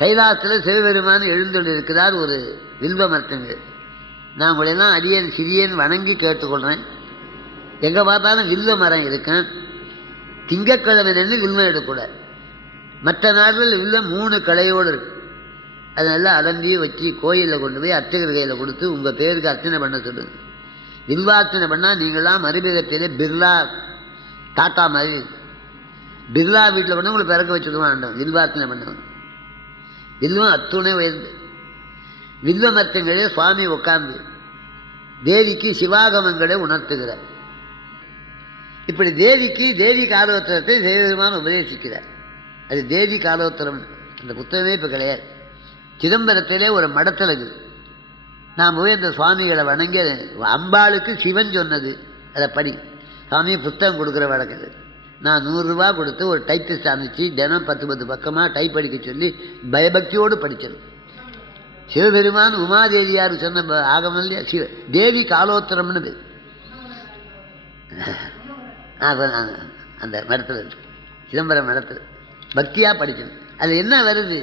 கைலாசத்தில் சிவபெருமான் எழுந்தொண்டிருக்கிறார் ஒரு வில்வ மரத்துங்க. நான் உங்களெல்லாம் அடியேன் சிறியேன் வணங்கி கேட்டுக்கொள்கிறேன். எங்கே பார்த்தாலும் வில்வ மரம் இருக்கும். திங்கக்கிழமை நின்று வில்வம் எடுக்கக்கூடாது. மற்ற நாட்களில் வில்வம் 3 கிளையோடு இருக்கு. அதெல்லாம் அலந்தியும் வச்சு கோயிலில் கொண்டு போய் அர்ச்சகர் கையில் கொடுத்து உங்கள் பேருக்கு அர்ச்சனை பண்ண சொல்லுங்க. வில்வார்ச்சனை பண்ணால் நீங்களாம் மறுபிறப்பிலே பிர்லா டாட்டா மாதிரி பிர்லா வீட்டில் பண்ண உங்களை பிறக்க வச்சுடுவான் ஆண்டவன். வில்வார்ச்சனை பண்ணவன் வில்வம் அத்துணை உயர்ந்து வில்வ மரத்தங்களே சுவாமி உட்கார்ந்து தேவிக்கு சிவாகமங்களை உணர்த்துகிறார். இப்படி தேவிக்கு தேவி காலோத்தரத்தை சிவபெருமான் உபதேசிக்கிறார். அது தேவி காலோத்தரம். அந்த புத்தகமே இப்போ கிடையாது. சிதம்பரத்திலே ஒரு மடத்தில் இருக்குது. நான் போய் அந்த சுவாமிகளை வணங்கி அம்பாளுக்கு சிவன் சொன்னது அதை படி சுவாமி புத்தகம் கொடுக்குற வழக்குது. நான் 100 ரூபா கொடுத்து ஒரு டைப்பிஸ்ட் அமைச்சு தினம் 10 பக்கமாக டைப் அடிக்க சொல்லி பயபக்தியோடு படித்தது. சிவபெருமான் உமாதேவியார் சொன்ன ஆகமம் இல்லையா, தேவி காலோத்தரம்னு பேர். அந்த மடத்தில் இருக்கு, சிதம்பரம் மடத்தில் பக்தியாக படிக்கணும். அது என்ன வருது,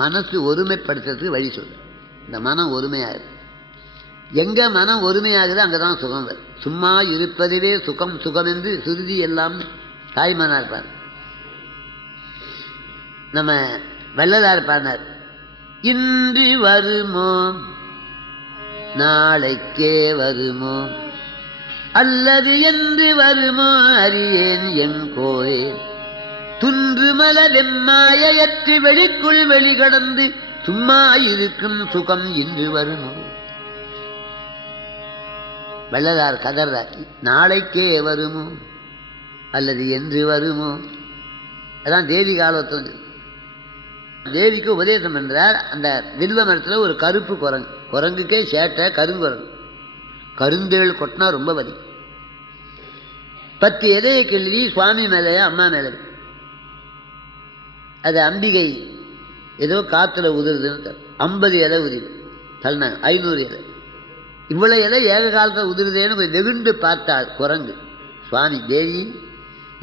மனசு ஒருமைப்படுத்துறதுக்கு வழி சொல்லு. இந்த மனம் ஒருமையாகுது. எங்கே மனம் ஒருமையாகுது அங்கே தான் சுகம் வரும். சும்மா இருப்பதுவே சுகம் சுகம் என்று சுருதி எல்லாம் தாய்மானார் இருப்பார். நம்ம வள்ளலார் பாடினார், இன்று வருமோ நாளைக்கே வருமோ அல்லது என்று வருமோ அறியேன் என் கோயில் துன்றுமல வெம்மாயற்று வெளிக்குள் வெளிகடந்து சும்மா இருக்கும் சுகம் இன்று வருமோ. வள்ளலார் கதர்றார், நாளைக்கே வருமோ அல்லது என்று வருமோ. அதான் தேவி காலோத்தம். தேவிக்கு உபதேசம் என்றார். அந்த வில்வ மரத்தில் ஒரு கருப்பு குரங்கு, குரங்குக்கே சேட்டை கருங்குரங்கு, கருந்தேள் கொட்டினா ரொம்ப வலி. 10 எதையை கிள்ளி சுவாமி மேலேயா அம்மா மேலே அது அம்பிகை ஏதோ காற்றுல உதிருதுன்னு 50 இலை உதிரு தள்ளினாங்க. 500 இலை, இவ்வளோ இலை ஏக காலத்தில் உதிருதேன்னு கொஞ்சம் வெகுண்டு பார்த்தாள் குரங்கு. சுவாமி, தேவி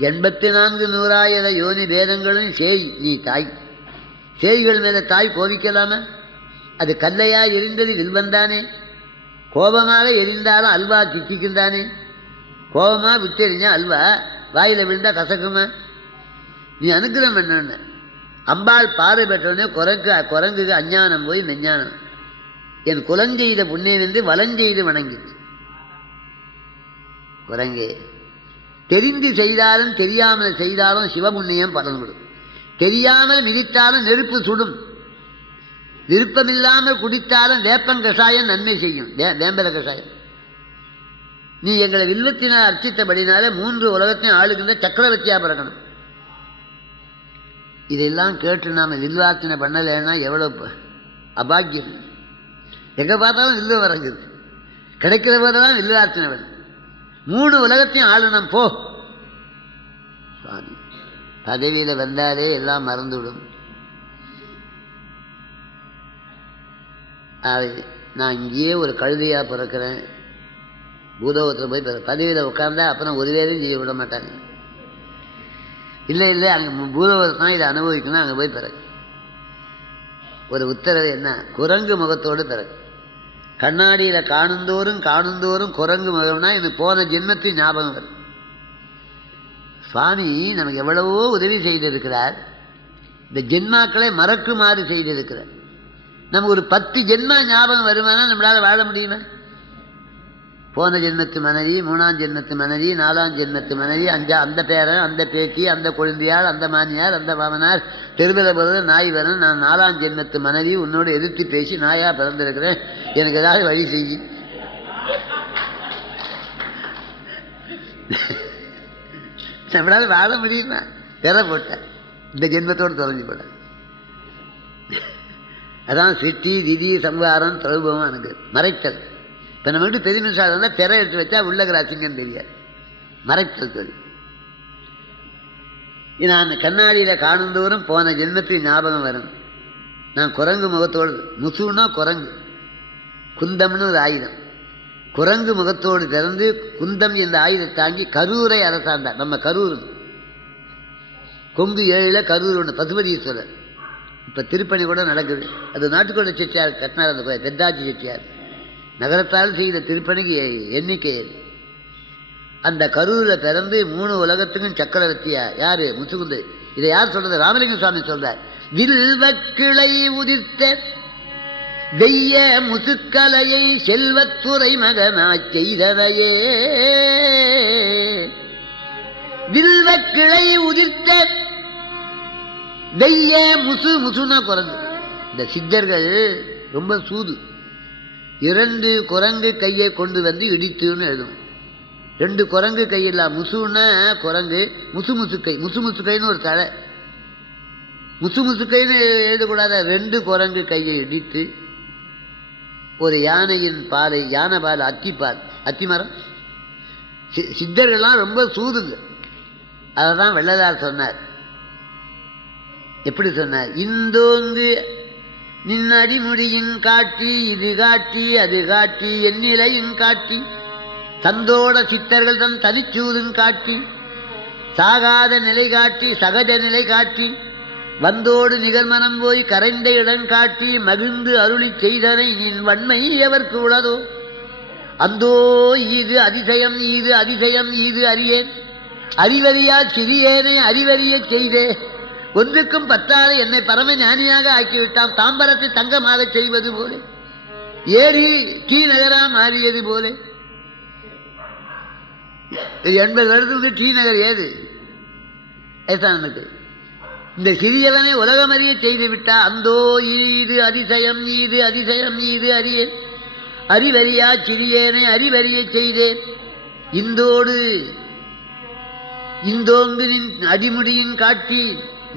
84 நூறாயிர யோனி வேதங்களும் சேய் நீ தாய், சேய்கள் மேலே தாய் கோபிக்கலாமா? அது கல்லையாக எரிந்தது வில்வந்தானே, கோபமாக எரிந்தாலும் அல்வா சித்திக்குந்தானே. கோபமாக விட்டு எறிஞ்சா அல்வா வாயில் விழுந்தா கசக்குமா? நீ அனுகிரகம் பண்ண. அம்பாள் பார்வை பெற்றவுடனே குரங்குக்கு அஞ்ஞானம் போய் மெஞ்ஞானம். என் குலஞ்செய்த புண்ணியம் என்று வலஞ்செய்து வணங்கிச்சு. குரங்கே, தெரிந்து செய்தாலும் தெரியாமல் செய்தாலும் சிவபுண்ணியம் பலன் கொடும். தெரியாமல் மிதித்தாலும் நெருப்பு சுடும். விருப்பமில்லாமல் குடித்தாலும் வேப்பன் கஷாயம் நன்மை செய்யும். வேம்பல கஷாயம். நீ எங்களை வில்வத்தினால் அர்ச்சித்தபடினாலே 3 உலகத்தையும் ஆளுகின்ற சக்கரவர்த்தியாக பிறக்கணும். இதெல்லாம் கேட்டு நாம் வில்வார்ச்சனை பண்ணலைன்னா எவ்வளோ அபாக்கியம். எங்கே பார்த்தாலும் வில்வ வரங்குது. கிடைக்கிற போதெல்லாம் வில்வார்ச்சனை பண்ண. 3 உலகத்தையும் ஆளுநம் போ. சுவாமி பதவியில் வந்தாலே எல்லாம் மறந்துவிடும். நான் இங்கேயே ஒரு கழுதையாக பிறக்கிறேன், பூதோகத்தில் போய் பதவியில் உட்கார்ந்தா அப்புறம் ஒரு வேலையும் செய்ய விட மாட்டாங்க. இல்லை இல்லை, அங்கே பூதோகத்தில் தான் இதை அனுபவிக்கணும், அங்கே போய் பிறகு ஒரு உத்தரவு என்ன, குரங்கு முகத்தோடு பிறகு. கண்ணாடியில் காணுந்தோறும் காணுந்தோறும் குரங்கு முகம்னா இது போன ஜென்மத்தின் ஞாபகம் வரும். சுவாமி நமக்கு எவ்வளவோ உதவி செய்திருக்கிறார். இந்த ஜென்மாக்களை மறக்குமாறு செய்திருக்கிறார். நமக்கு ஒரு 10 ஜென்மா ஞாபகம் வருமானா நம்மளால் வாழ முடியுமா? போன ஜென்மத்து மனைவி, 3ஆம் ஜென்மத்து மனைவி, 4ஆம் ஜென்மத்து மனைவி, அந்த பேரன், அந்த பேக்கி, அந்த குழந்தையார், அந்த மாமியார், அந்த மாமனார், தெருவில் பிறந்த நாய் வரணும். நான் 4ஆம் ஜென்மத்து மனைவி உன்னோடு எதிர்த்து பேசி நாயாக பிறந்திருக்கிறேன், எனக்கு ஏதாவது வழி செய்யி. நம்மளால் வாழ முடியுமா? பெற போட்ட இந்த ஜென்மத்தோடு தொலைஞ்சு போட. அதான் சிட்டி திதி சம்ஹாரம் தொழுபவம் எனக்கு மறைத்தல். இப்போ நம்ம வீட்டு பெரிய மனுஷாக இருந்தால் திரை எடுத்து வச்சா உள்ளகிற அசிங்கன்னு தெரியாது. மறைத்தல் தொழில். நான் கண்ணாடியில் காணுந்தோறும் போன ஜென்மத்தில் ஞாபகம் வரும். நான் குரங்கு முகத்தோடு, முசுன்னா குரங்கு, குந்தம்னு ஒரு ஆயுதம், குரங்கு முகத்தோடு திறந்து குந்தம் என்ற ஆயுதத்தை தாங்கி கரூரை அரசாண்டார். நம்ம கரூர் கொங்கு 7 கரூர் ஒன்று பசுபதீஸ்வரர். இப்போ திருப்பணி கூட நடக்குது. அது நாட்டுக்கோட்டை செட்டியார் கட்டினார். அந்த கோயில் தெத்தாச்சி செட்டியார் நகரத்தால் செய்த திருப்பணிக்கு எண்ணிக்கை. அந்த கரூரில் பிறந்து 3 உலகத்துக்கும் சக்கரவர்த்தியா யாரு? முத்துக்குந்து. இதை யார் சொல்றது? ராமலிங்க சுவாமி சொல்றார். வில்வக்கிளை உதிர்த்த வெய்ய முசுக்கலையை செல்வத்துறை மகனாச் செய்தவையே. வில்வக்கிளை உதிர்த்த வெய்ய முசுனா குரங்கு. இந்த சித்தர்கள் ரொம்ப சூது. 2 குரங்கு கையை கொண்டு வந்து இடித்துன்னு எழுதும். 2 குரங்கு கையில் முசுன்னா குரங்கு, முசுமுசுக்கை. முசுமுசுக்கைன்னு ஒரு தலை. முசுமுசுக்கைன்னு எழுதக்கூடாத. 2 குரங்கு கையை இடித்து ஒரு யானையின் பாலை, யானை பால், அத்திப்பால், அத்திமரம். சித்தர்கள்லாம் ரொம்ப சூதுங்க. அதை தான் வள்ளலார் சொன்னார். எப்படி சொன்னார்? இந்தோங்கு நின் அடிமுடியின் காட்டி, இது காட்டி அது காட்டி, எந்நிலையின் காட்டி, தந்தோட சித்தர்கள் தன் தனிச்சூதும் காட்டி, சாகாத நிலை காட்டி, சகஜ நிலை காட்டி, வந்தோடு நிகர்மனம் போய் கரைந்த இடம் காட்டி, மகிழ்ந்து அருளி செய்தனை நின் வன்மை எவர்க்கு உளதோ, அந்தோ இது அதிசயம், இது அதிசயம், இது அறியேன், அறிவறியா சிறியேனை அறிவறிய செய்தே, ஒன்றுக்கும் பற்றாத என்னை பரம ஞானியாக ஆக்கிவிட்டான், தாம்பரத்தை தங்கமாக செய்வது போல, ஏறி டீ நகரா மாறியது போல. 80 வருடத்துக்கு டீ நகர் ஏது? ஏசானது. இந்த சிறியவனை உலகமறிய செய்து விட்டா, அந்தோ இது அதிசயம், இது அதிசயம், இது அறியேன், அறிவறியா சிறியேனை அறிவறிய செய்தேன், இந்தோங்கு நின் அடிமுடியின் காட்டி,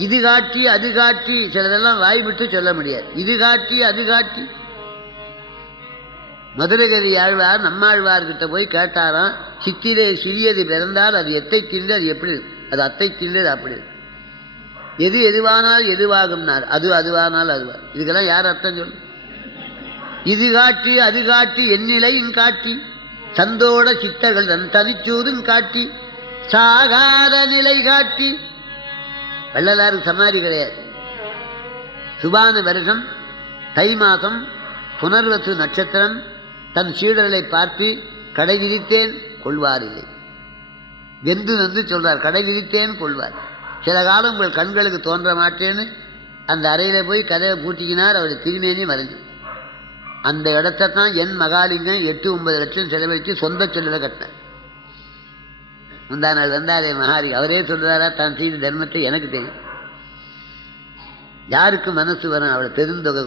இது காட்டி அது காட்டி, சிலதெல்லாம் வாய்விட்டு சொல்ல முடியாது. இது காட்டி அது காட்டி. மதுரகவி ஆழ்வார் நம்மாழ்வார்கிட்ட போய் கேட்டாராம், சித்திரை சிறியது பிறந்தால் அது எத்தை தின்று அது எப்படி? அது அத்தை தின்று அப்படி. எது எதுவானால் எதுவாகும்னார். அது அதுவானால் அதுவா. இதுக்கெல்லாம் யார் அர்த்தம் சொல்லு? இது காட்டி அது காட்டி, எந்நிலையும் காட்டி, சந்தோட சித்தர்கள் தன் தனிச்சூதும் காட்டி, சாகாத நிலை காட்டி. வள்ளலாருக்கு சமாதி கிடையாது. சுபான வருஷம் தை மாதம் புனர்வசு நட்சத்திரம் தன் சீடர்களை பார்த்து கடை விரித்தேன் கொள்வார் இல்லை. வெந்து வந்து சொல்றார், கடை விரித்தேன் கொள்வார். சில காலம் உங்கள் கண்களுக்கு தோன்ற மாட்டேன்னு அந்த அறையில் போய் கதையை பூட்டிக்கினார். அவர் திருமேனி மறைஞ்சு. அந்த இடத்தான் என் மகாலிங்கம் 8-9 லட்சம் செலவழித்து சொந்த செல்லில் கட்டினார். முந்தா நாள் வந்தாரே மகாரி, அவரே சொல்றாரா, தான் செய்த தர்மத்தை எனக்கு தெரியும். யாருக்கு மனசு வரும்? அவளை பெருந்தொகை.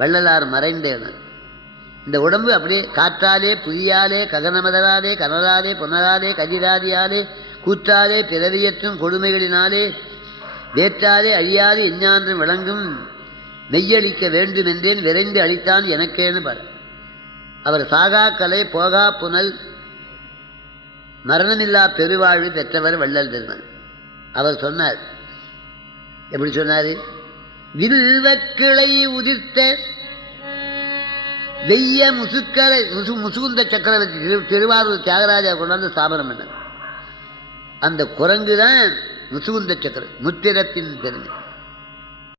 வள்ளலார் மறைந்த இடம். இந்த உடம்பு அப்படியே காற்றாலே, புலியாலே, ககனமதராலே, கனலாலே, புனராலே, கதிராதியாலே, கூற்றாலே, பிறவியற்றும் கொடுமைகளினாலே, வேற்றாலே அழியாது எஞ்ஞான்று விளங்கும் மெய்யளிக்க வேண்டும் என்றேன், விரைந்து அளித்தான் எனக்கேன்னு பாட. அவர் சாகா கலை, போகா புனல், மரணமில்லா பெருவாழ்வு பெற்றவர் வள்ளல் பெருமான். அவர் சொன்னார், எப்படி சொன்னாரு? வில்வக்கிளை உதிர்த்த வெய்ய முசுக்கரை, முசுகுந்த சக்கரவர்த்தி திருவாரூர் தியாகராஜா கொண்டாந்து ஸ்தாபனம் பண்ணார். அந்த குரங்கு தான் முசுகுந்த சக்கரம், முத்திரத்தின் பெருமை.